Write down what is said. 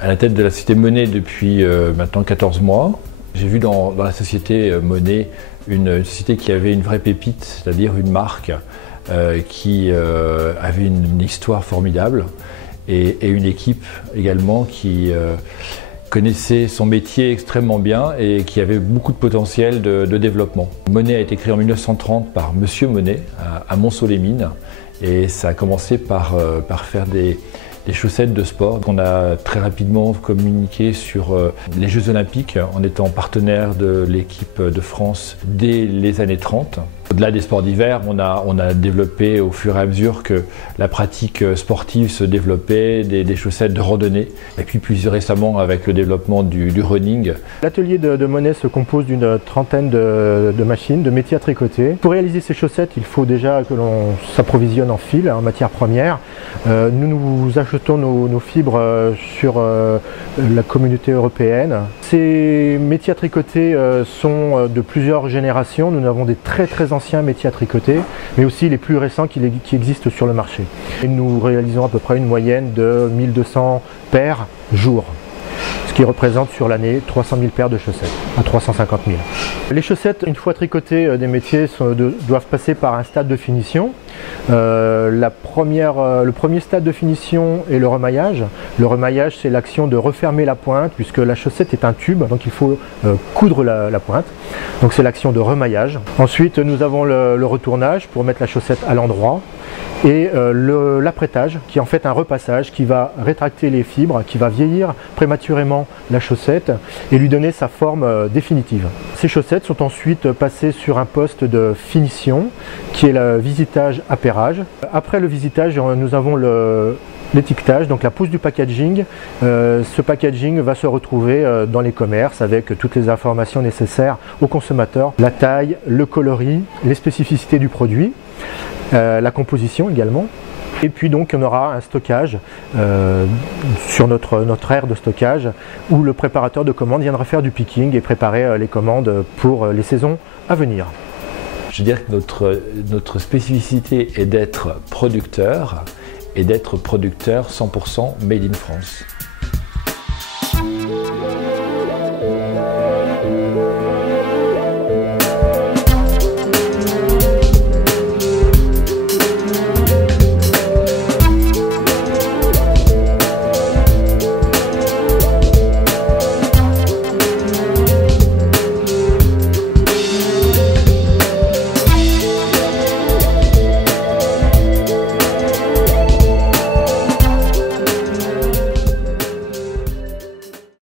à la tête de la société Monet depuis maintenant 14 mois. J'ai vu dans la société Monet une société qui avait une vraie pépite, c'est-à-dire une marque qui avait une histoire formidable et une équipe également qui connaissait son métier extrêmement bien et qui avait beaucoup de potentiel de développement. Monet a été créé en 1930 par Monsieur Monet à Montceau-les-Mines et ça a commencé par faire des chaussettes de sport. On a très rapidement communiqué sur les Jeux Olympiques en étant partenaire de l'équipe de France dès les années 30. Au-delà des sports d'hiver, on a développé au fur et à mesure que la pratique sportive se développait, des chaussettes de randonnée. Et puis plus récemment avec le développement du running. L'atelier de Monet se compose d'une trentaine de machines, de métiers à tricoter. Pour réaliser ces chaussettes, il faut déjà que l'on s'approvisionne en fil, en matière première. Nous achetons nos fibres sur la communauté européenne. Ces métiers à tricoter sont de plusieurs générations. Nous avons des très anciens métiers à tricoter, mais aussi les plus récents qui existent sur le marché. Et nous réalisons à peu près une moyenne de 1200 paires jour, ce qui représente sur l'année 300 000 paires de chaussettes, à 350 000. Les chaussettes, une fois tricotées, des métiers doivent passer par un stade de finition. Le premier stade de finition est le remaillage. Le remaillage, c'est l'action de refermer la pointe, puisque la chaussette est un tube, donc il faut coudre la pointe. Donc c'est l'action de remaillage. Ensuite, nous avons le retournage pour mettre la chaussette à l'endroit. Et l'apprêtage, qui est en fait un repassage qui va rétracter les fibres, qui va vieillir prématurément la chaussette et lui donner sa forme définitive. Ces chaussettes sont ensuite passées sur un poste de finition qui est le visitage appairage. Après le visitage, nous avons l'étiquetage, donc la pose du packaging. Ce packaging va se retrouver dans les commerces avec toutes les informations nécessaires aux consommateurs, la taille, le coloris, les spécificités du produit. La composition également. Et puis donc on aura un stockage sur notre aire de stockage où le préparateur de commandes viendra faire du picking et préparer les commandes pour les saisons à venir. Je dirais que notre spécificité est d'être producteur et d'être producteur 100% made in France.